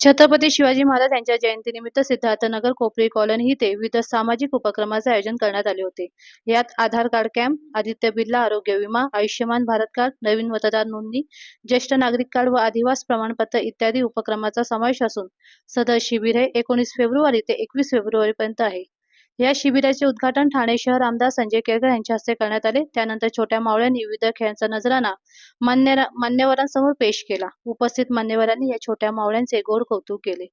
छत्रपती शिवाजी महाराज यांच्या जयंतीनिमित्त सिद्धार्थनगर कोपरी कॉलनी इथे विविध सामाजिक उपक्रमाचे आयोजन करण्यात आले होते. यात आधार कार्ड कॅम्प आदित्य बिर्ला आरोग्य विमा आयुष्यमान भारत कार्ड नवीन मतदार नोंदणी ज्येष्ठ नागरिक कार्ड व आदिवास प्रमाणपत्र इत्यादी उपक्रमाचा समावेश असून सदर शिबिर हे एकोणीस फेब्रुवारी ते एकवीस फेब्रुवारी पर्यंत आहे. या शिबिराचे उद्घाटन ठाणे शहर आमदार संजय केळकर यांच्या हस्ते करण्यात आले. त्यानंतर छोट्या मावळ्यांनी विविध खेळांचा नजराना मान्य मान्यवरांसमोर पेश केला. उपस्थित मान्यवरांनी या छोट्या मावळ्यांचे गोड कौतुक केले.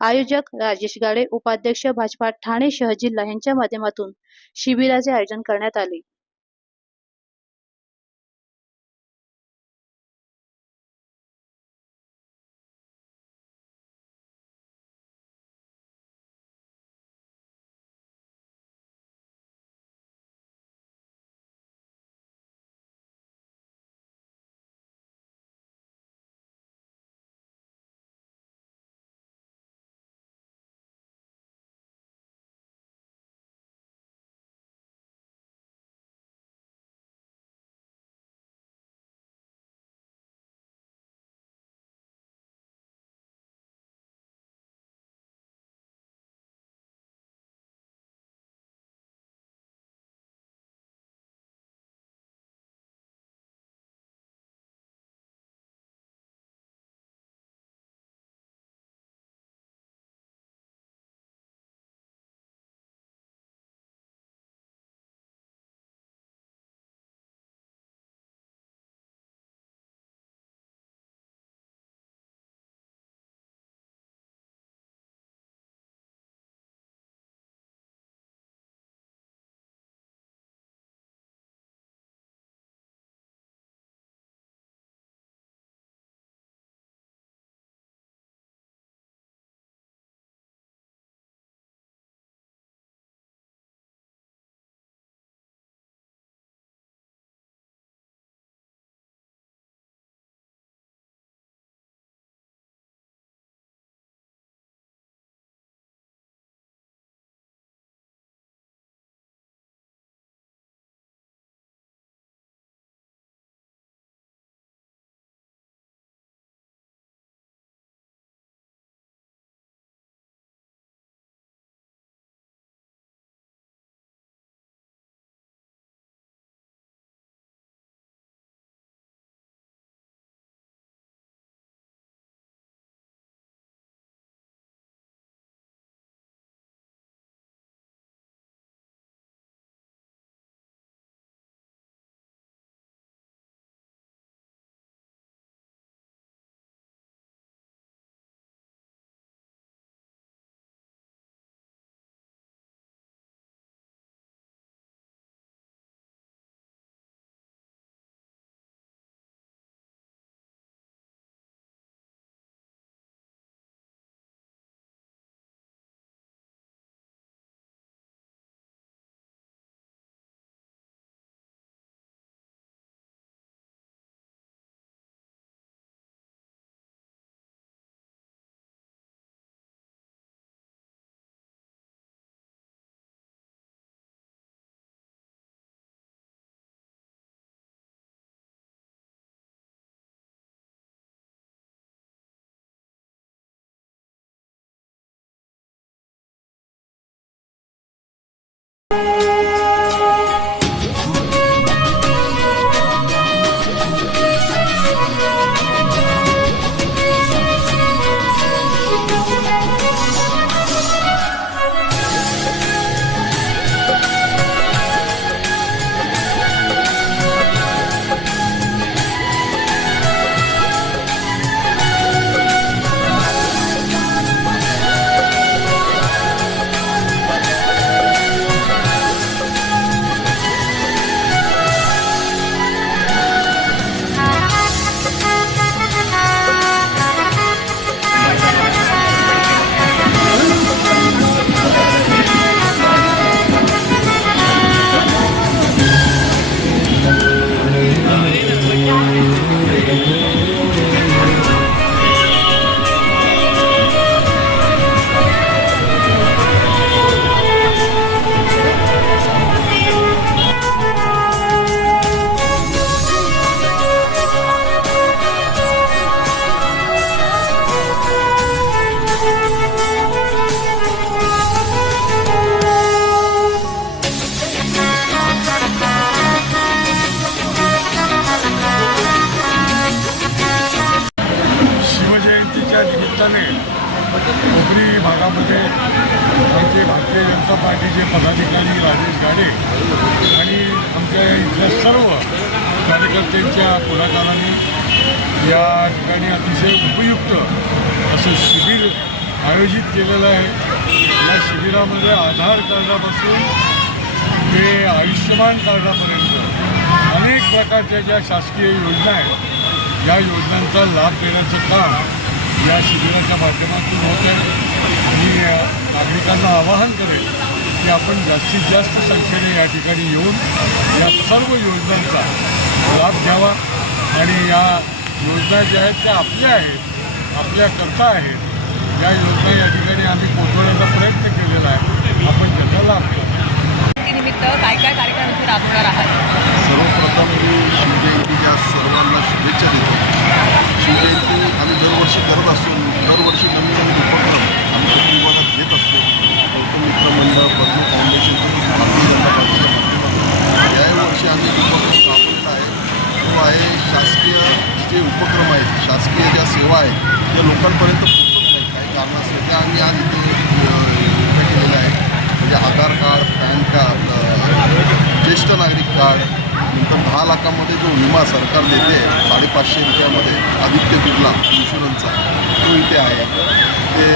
आयोजक राजेश गाडे उपाध्यक्ष भाजपा ठाणे शहर जिल्हा यांच्या माध्यमातून शिबिराचे आयोजन करण्यात आले. म्हणजे भारतीय जनता पार्टीचे पदाधिकारी राजेश गाडे आणि आमच्या इथल्या सर्व कार्यकर्त्यांच्या पुढाकाराने या ठिकाणी अतिशय उपयुक्त असं शिबिर आयोजित केलेलं आहे. या शिबिरामध्ये आधार कार्डापासून ते आयुष्यमान कार्डापर्यंत अनेक प्रकारच्या ज्या शासकीय योजना आहेत या योजनांचा लाभ देण्याचं काम या शिबिराच्या माध्यमातून होत आहे. आवाहन करेल की आपण जास्तीत जास्त संख्येने या ठिकाणी येऊन या सर्व योजनांचा लाभ घ्यावा. आणि या योजना ज्या आहेत त्या आपल्या आहेत आपल्याकरता आहेत. या योजना या ठिकाणी आम्ही पोचवण्याचा प्रयत्न केलेला आहे आपण त्याचा लाभ घ्या निमित्त काय काय कार्यक्रम इथे राबवणार आहात सर्वप्रथम मी शिवजयंतीच्या सर्वांना शुभेच्छा देतो शिवजयंती आम्ही दरवर्षी करत असतो दरवर्षी नवीन नवीन उपक्रम आम्ही कुटुंबाला घेत असतो गौतम मित्र मंडळ पद्म फाउंडेशन भारतीय जनता पार्टीच्या माध्यमातून यावर्षी आम्ही एक उपक्रम राबवलेला आहे तो आहे शासकीय जे उपक्रम आहेत शासकीय ज्या सेवा आहेत त्या लोकांपर्यंत पोहोचत नाही काही कारणास्तव त्या आम्ही आज इथे अ, उभे केलेलं आहे म्हणजे आधार कार्ड पॅन कार्ड अ, ज्येष्ठ नागरिक कार्ड नंतर दहा लाखामध्ये जो विमा सरकार देते साडेपाचशे रुपयामध्ये आदित्य बिर्ला इन्शुरन्सचा तो इथे आहे. ते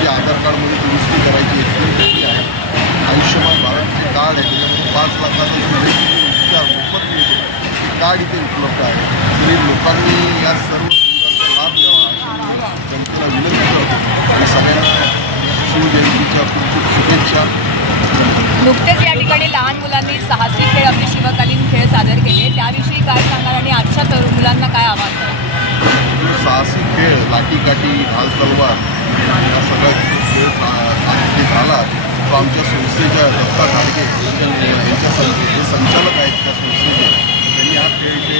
जे आधार कार्डमध्ये दुरुस्ती करायची आहे आहे. आयुष्यमान भारत जे कार्ड आहे त्याच्यामध्ये पाच लाखाचा जो उपचार मोफत मिळतो ते कार्ड इथे उपलब्ध आहे. तरी लोकांनी या सर्व सुविधांचा लाभ घ्यावा अशी जनतेला विनंती करतो. आणि सगळ्यांना शिवजयंतीच्या खूप खूप शुभेच्छा. नुकतेच या ठिकाणी लहान मुलांनी साहसी खेळ आपले शिवकालीन खेळ सादर केले. त्याविषयी काय सांगणार आणि आजच्या तरुण मुलांना काय आव्हान साहसी खेळ लाठीकाठी ढाल तलवार या सगळ्या खेळ झाला. तो आमच्या संस्थेच्या दत्ता घाडगे यांच्या यांच्या जे संचालक आहेत त्या संस्थेचे त्यांनी हा खेळ ते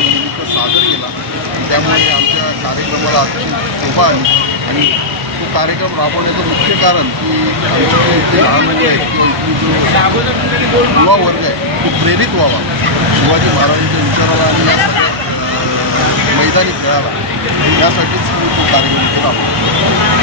निमित्त सादर केला. त्यामुळे आमच्या कार्यक्रमाला अतिशय शोभा आली. आणि तो कार्यक्रम राबवण्याचं मुख्य कारण की आमची जे लहान मुलं आहेत. किंवा जो युवा वर्ग आहे. तो प्रेरित व्हावा. शिवाजी महाराजांच्या विचाराला आणि मैदानी खेळाला. यासाठीच मी तो कार्यक्रम राबवतो